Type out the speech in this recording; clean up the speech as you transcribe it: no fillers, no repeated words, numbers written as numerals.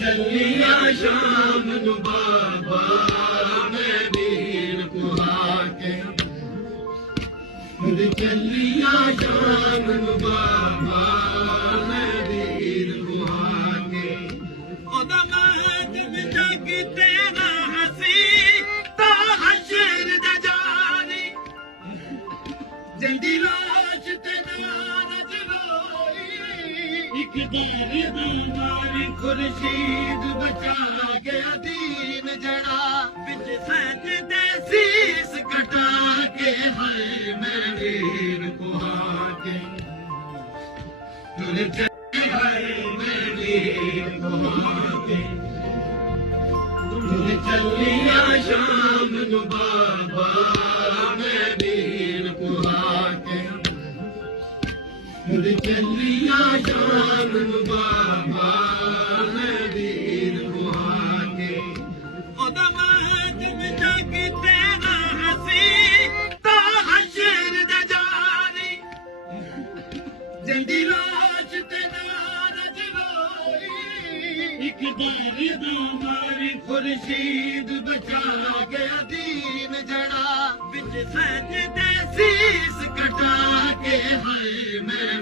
चलिया शाम नु बाबा मैं वीर कुहा के चलिया शाम नु बाबा मैं वीर कुहा के ओदा महद में जग तेरा हसी ता हशर दा जारी जल्दी लाश तेरा रजलोई एक दर दीवार खुर्शीद बचा गया दीन जड़ा बिच सजदे शीस कटा के हाय मैं वीर कुहा के हाय मैं वीर कुहा के चलिया शाम नु बाबा मैं वीर कुहा के चलिया शाम नु बाबा मैं वीर कुहा के ओदा महद में जग तेरा हसी ता हशर दा जारी जल्दी लाश तेरा रजलोई एक दर दीवार खुर्शीद बचा गया दीन जड़ा बिच सजदे शीस कटा के हाय मैं